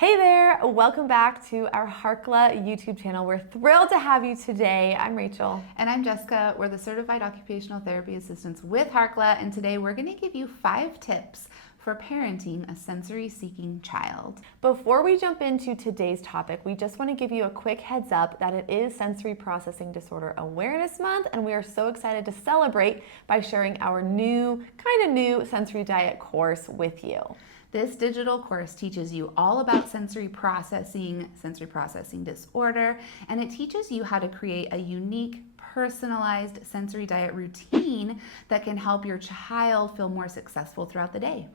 Hey there, welcome back to our Harkla YouTube channel. We're thrilled to have you today. I'm Rachel. And I'm Jessica. We're the certified occupational therapy assistants with Harkla, and today we're going to give you 5 tips for parenting a sensory-seeking child. Before we jump into today's topic, we just want to give you a quick heads up that it is Sensory Processing Disorder Awareness Month, and we are so excited to celebrate by sharing our new sensory diet course with you. This digital course teaches you all about sensory processing disorder, and it teaches you how to create a unique, personalized sensory diet routine that can help your child feel more successful throughout the day.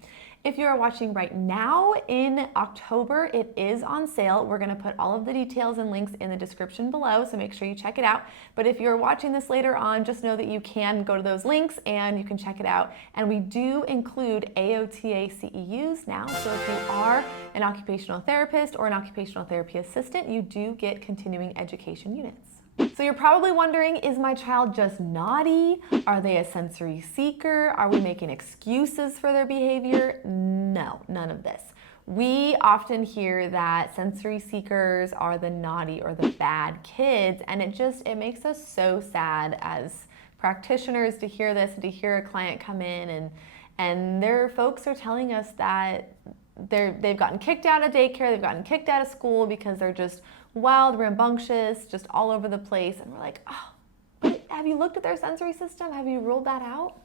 If you are watching right now in October, it is on sale. We're going to put all of the details and links in the description below, so make sure you check it out. But if you're watching this later on, just know that you can go to those links and you can check it out. And we do include AOTA CEUs now, so if you are an occupational therapist or an occupational therapy assistant, you do get continuing education units. So you're probably wondering, is my child just naughty? Are they a sensory seeker? Are we making excuses for their behavior? No, none of this. We often hear that sensory seekers are the naughty or the bad kids, and it makes us so sad as practitioners to hear this and to hear a client come in and their folks are telling us that they've gotten kicked out of daycare, they've gotten kicked out of school because they're just wild, rambunctious, just all over the place. And we're like, oh, but have you looked at their sensory system? Have you ruled that out?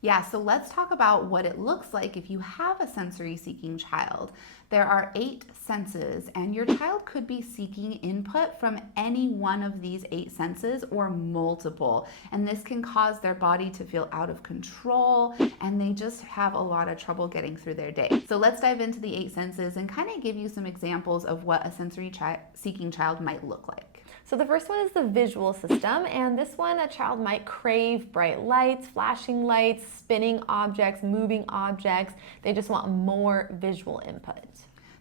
Yeah, so let's talk about what it looks like if you have a sensory-seeking child. There are 8 senses, and your child could be seeking input from any one of these 8 senses or multiple. And this can cause their body to feel out of control, and they just have a lot of trouble getting through their day. So let's dive into the 8 senses and kind of give you some examples of what a sensory-seeking child might look like. So the first one is the visual system, and this one, a child might crave bright lights, flashing lights, spinning objects, moving objects. They just want more visual input.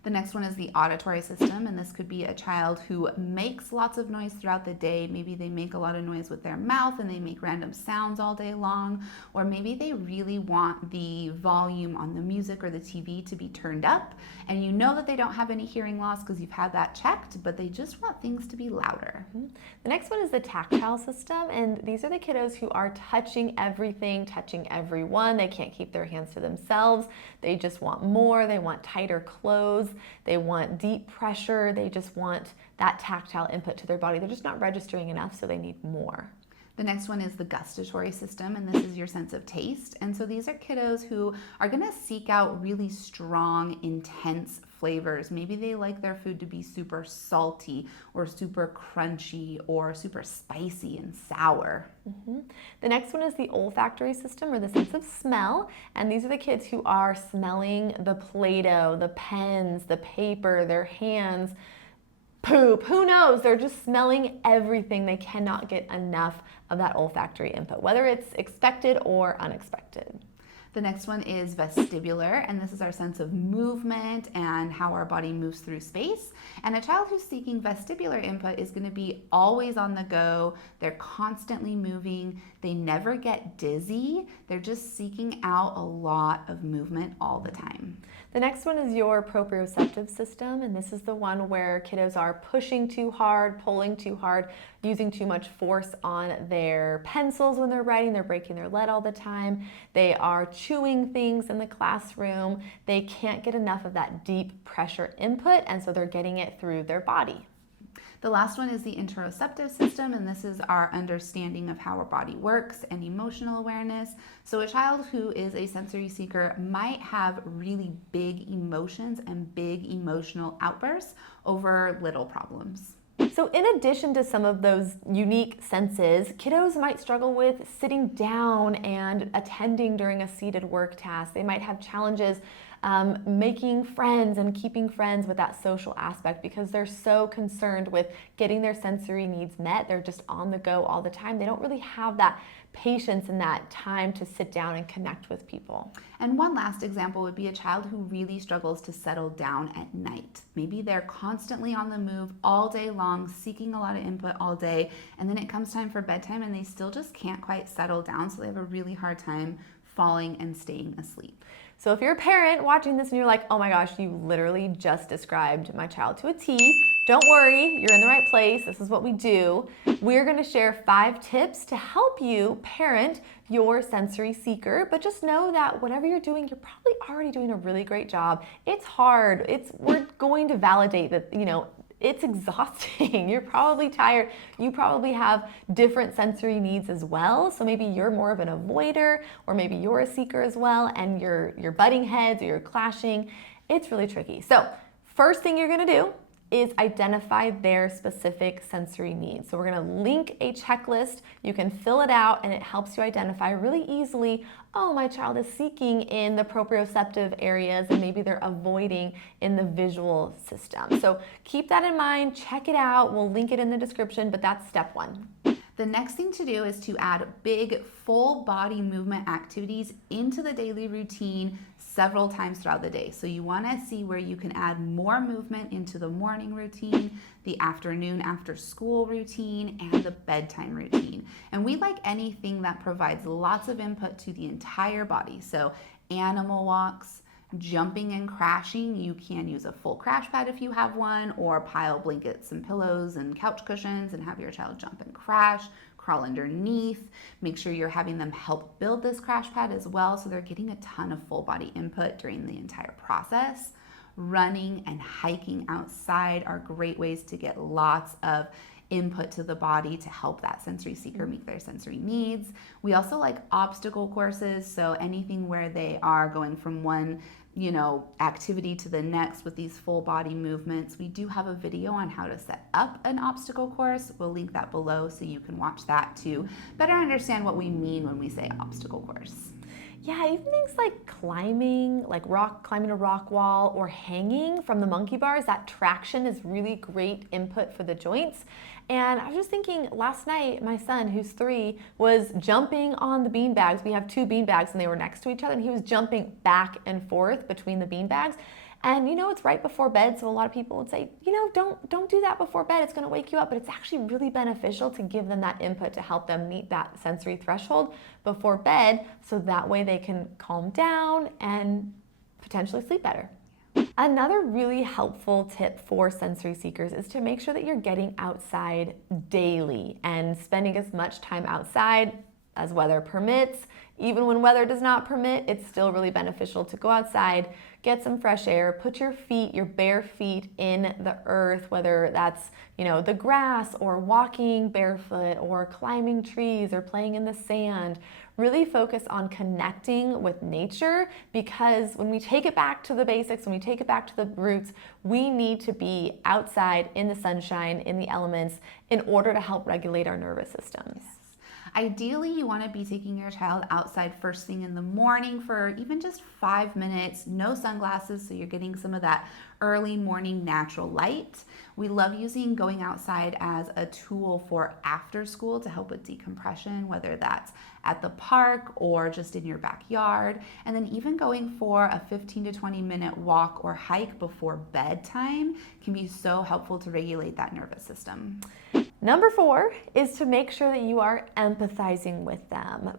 The next one is the auditory system, and this could be a child who makes lots of noise throughout the day. Maybe they make a lot of noise with their mouth and they make random sounds all day long, or maybe they really want the volume on the music or the TV to be turned up, and you know that they don't have any hearing loss because you've had that checked, but they just want things to be louder. The next one is the tactile system, and these are the kiddos who are touching everything, touching everyone. They can't keep their hands to themselves. They just want more. They want tighter clothes. They want deep pressure. They just want that tactile input to their body. They're just not registering enough, so they need more. The next one is the gustatory system, and this is your sense of taste. And so these are kiddos who are going to seek out really strong, intense flavors. Maybe they like their food to be super salty or super crunchy or super spicy and sour. The next one is the olfactory system, or the sense of smell. And these are the kids who are smelling the Play-Doh, the pens, the paper, their hands, poop, who knows? They're just smelling everything. They cannot get enough of that olfactory input, whether it's expected or unexpected. The next one is vestibular, and this is our sense of movement and how our body moves through space. And a child who's seeking vestibular input is going to be always on the go. They're constantly moving. They never get dizzy. They're just seeking out a lot of movement all the time. The next one is your proprioceptive system, and this is the one where kiddos are pushing too hard, pulling too hard, using too much force on their pencils when they're writing. They're breaking their lead all the time. They are chewing things in the classroom. They can't get enough of that deep pressure input, and so they're getting it through their body. The last one is the interoceptive system, and this is our understanding of how our body works and emotional awareness. So a child who is a sensory seeker might have really big emotions and big emotional outbursts over little problems. So in addition to some of those unique senses, kiddos might struggle with sitting down and attending during a seated work task. They might have challenges making friends and keeping friends with that social aspect because they're so concerned with getting their sensory needs met. They're just on the go all the time. They don't really have that patience and that time to sit down and connect with people. And one last example would be a child who really struggles to settle down at night. Maybe they're constantly on the move all day long, seeking a lot of input all day, and then it comes time for bedtime and they still just can't quite settle down, so they have a really hard time falling and staying asleep. So if you're a parent watching this and you're like, oh my gosh, you literally just described my child to a T, don't worry, you're in the right place. This is what we do. We're gonna share 5 tips to help you parent your sensory seeker, but just know that whatever you're doing, you're probably already doing a really great job. It's hard. We're going to validate that, it's exhausting. You're probably tired. You probably have different sensory needs as well. So maybe you're more of an avoider, or maybe you're a seeker as well, and you're butting heads or you're clashing. It's really tricky. So first thing you're gonna do is identify their specific sensory needs. So we're gonna link a checklist. You can fill it out and it helps you identify really easily, oh, my child is seeking in the proprioceptive areas and maybe they're avoiding in the visual system. So keep that in mind, check it out. We'll link it in the description, but that's step 1. The next thing to do is to add big full body movement activities into the daily routine several times throughout the day. So you want to see where you can add more movement into the morning routine, the afternoon after school routine, and the bedtime routine. And we like anything that provides lots of input to the entire body. So animal walks, jumping and crashing. You can use a full crash pad if you have one, or pile blankets and pillows and couch cushions and have your child jump and crash, crawl underneath. Make sure you're having them help build this crash pad as well, so they're getting a ton of full body input during the entire process. Running and hiking outside are great ways to get lots of input to the body to help that sensory seeker meet their sensory needs. We also like obstacle courses, so anything where they are going from one activity to the next with these full body movements. We do have a video on how to set up an obstacle course. We'll link that below so you can watch that to better understand what we mean when we say obstacle course. Yeah, even things like climbing a rock wall, or hanging from the monkey bars, that traction is really great input for the joints. And I was just thinking, last night, my son, who's 3, was jumping on the bean bags. We have 2 bean bags and they were next to each other, and he was jumping back and forth between the bean bags. And it's right before bed, so a lot of people would say, don't do that before bed, it's gonna wake you up, but it's actually really beneficial to give them that input to help them meet that sensory threshold before bed, so that way they can calm down and potentially sleep better. Another really helpful tip for sensory seekers is to make sure that you're getting outside daily and spending as much time outside as weather permits. Even when weather does not permit, it's still really beneficial to go outside, get some fresh air, put your bare feet in the earth, whether that's, the grass, or walking barefoot, or climbing trees, or playing in the sand. Really focus on connecting with nature, because when we take it back to the basics, when we take it back to the roots, we need to be outside in the sunshine, in the elements, in order to help regulate our nervous systems. Ideally, you want to be taking your child outside first thing in the morning for even just 5 minutes, no sunglasses, so you're getting some of that early morning natural light. We love using going outside as a tool for after school to help with decompression, whether that's at the park or just in your backyard. And then even going for a 15 to 20 minute walk or hike before bedtime can be so helpful to regulate that nervous system. Number 4 is to make sure that you are empathizing with them.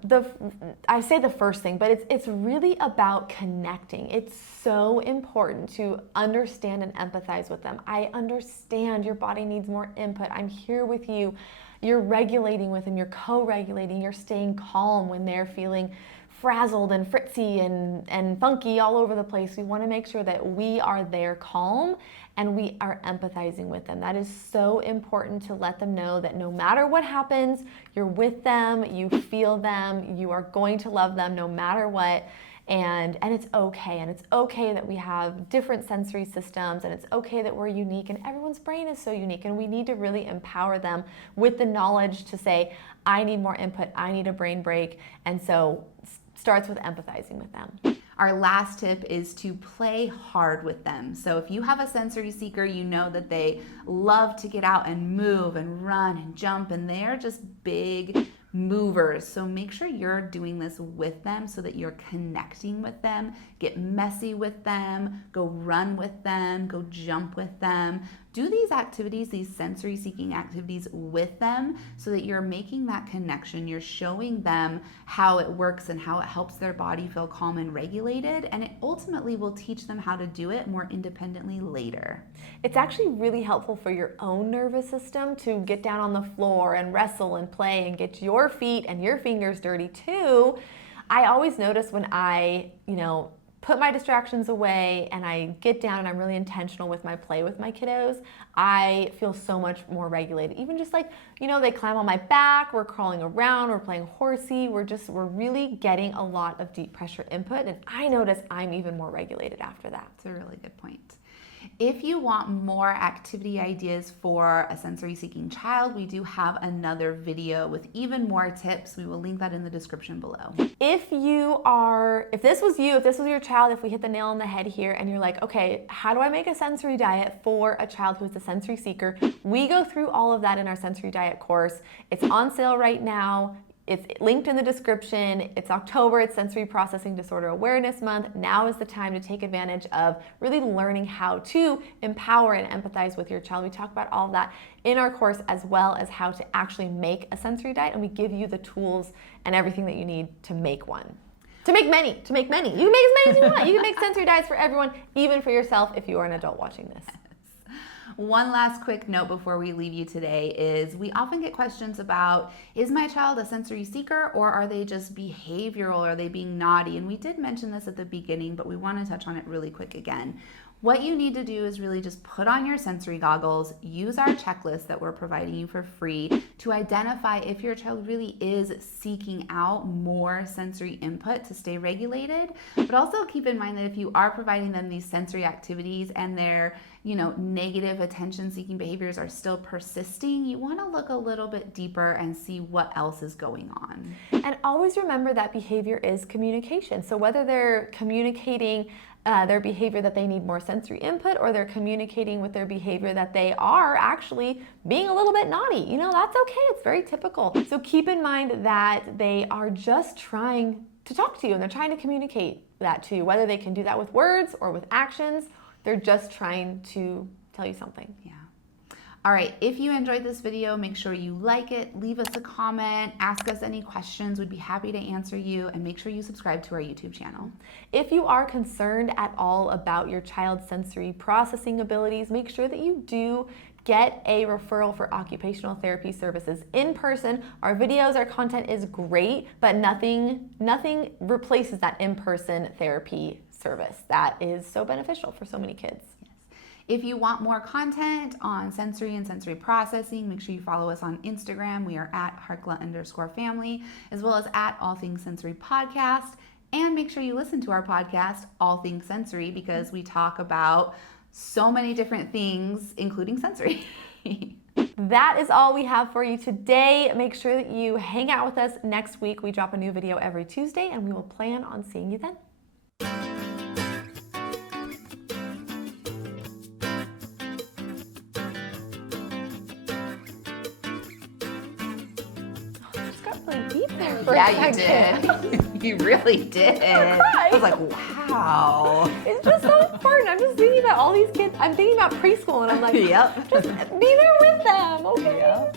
I say the first thing, but it's really about connecting. It's so important to understand and empathize with them. I understand your body needs more input. I'm here with you. You're regulating with them. You're co-regulating. You're staying calm when they're feeling frazzled and fritzy and funky all over the place. We want to make sure that we are there calm and we are empathizing with them. That is so important, to let them know that no matter what happens, you're with them, you feel them, you are going to love them no matter what. And it's okay. And it's okay that we have different sensory systems, and it's okay that we're unique, and everyone's brain is so unique, and we need to really empower them with the knowledge to say, I need more input, I need a brain break. And so starts with empathizing with them. Our last tip is to play hard with them. So if you have a sensory seeker, you know that they love to get out and move and run and jump, and they're just big movers. So make sure you're doing this with them so that you're connecting with them. Get messy with them, go run with them, go jump with them. do these activities, these sensory seeking activities with them so that you're making that connection. You're showing them how it works and how it helps their body feel calm and regulated, and it ultimately will teach them how to do it more independently later. It's actually really helpful for your own nervous system to get down on the floor and wrestle and play and get your feet and your fingers dirty too. I always notice when I, put my distractions away and I get down and I'm really intentional with my play with my kiddos, I feel so much more regulated. Even just like, they climb on my back, we're crawling around, we're playing horsey, we're really getting a lot of deep pressure input, and I notice I'm even more regulated after that. That's a really good point. If you want more activity ideas for a sensory seeking child, we do have another video with even more tips. We will link that in the description below. If this was your child, if we hit the nail on the head here and you're like, okay, how do I make a sensory diet for a child who's a sensory seeker? We go through all of that in our sensory diet course. It's on sale right now. It's linked in the description. It's October, it's Sensory Processing Disorder Awareness Month. Now is the time to take advantage of really learning how to empower and empathize with your child. We talk about all of that in our course, as well as how to actually make a sensory diet, and we give you the tools and everything that you need to make one. To make many. You can make as many as you want. You can make sensory diets for everyone, even for yourself if you are an adult watching this. One last quick note before we leave you today is we often get questions about, is my child a sensory seeker or are they just behavioral? Are they being naughty? And we did mention this at the beginning, but we want to touch on it really quick again. What you need to do is really just put on your sensory goggles, use our checklist that we're providing you for free to identify if your child really is seeking out more sensory input to stay regulated. But also keep in mind that if you are providing them these sensory activities and their negative attention-seeking behaviors are still persisting, you want to look a little bit deeper and see what else is going on. And always remember that behavior is communication. So whether they're communicating their behavior that they need more sensory input, or they're communicating with their behavior that they are actually being a little bit naughty, that's okay. It's very typical. So keep in mind that they are just trying to talk to you and they're trying to communicate that to you, whether they can do that with words or with actions. They're just trying to tell you something. Yeah. All right, if you enjoyed this video, make sure you like it, leave us a comment, ask us any questions. We'd be happy to answer you, and make sure you subscribe to our YouTube channel. If you are concerned at all about your child's sensory processing abilities, make sure that you do get a referral for occupational therapy services in person. Our videos, our content is great, but nothing replaces that in-person therapy service that is so beneficial for so many kids. If you want more content on sensory and sensory processing, make sure you follow us on Instagram. We are at Harkla_family, as well as at All Things Sensory Podcast. And make sure you listen to our podcast, All Things Sensory, because we talk about so many different things, including sensory. That is all we have for you today. Make sure that you hang out with us next week. We drop a new video every Tuesday, and we will plan on seeing you then. Yeah, you did. You really did. I was like, wow. It's just so important. I'm just thinking about all these kids. I'm thinking about preschool, and I'm like, yep. Just be there with them, okay? Yep.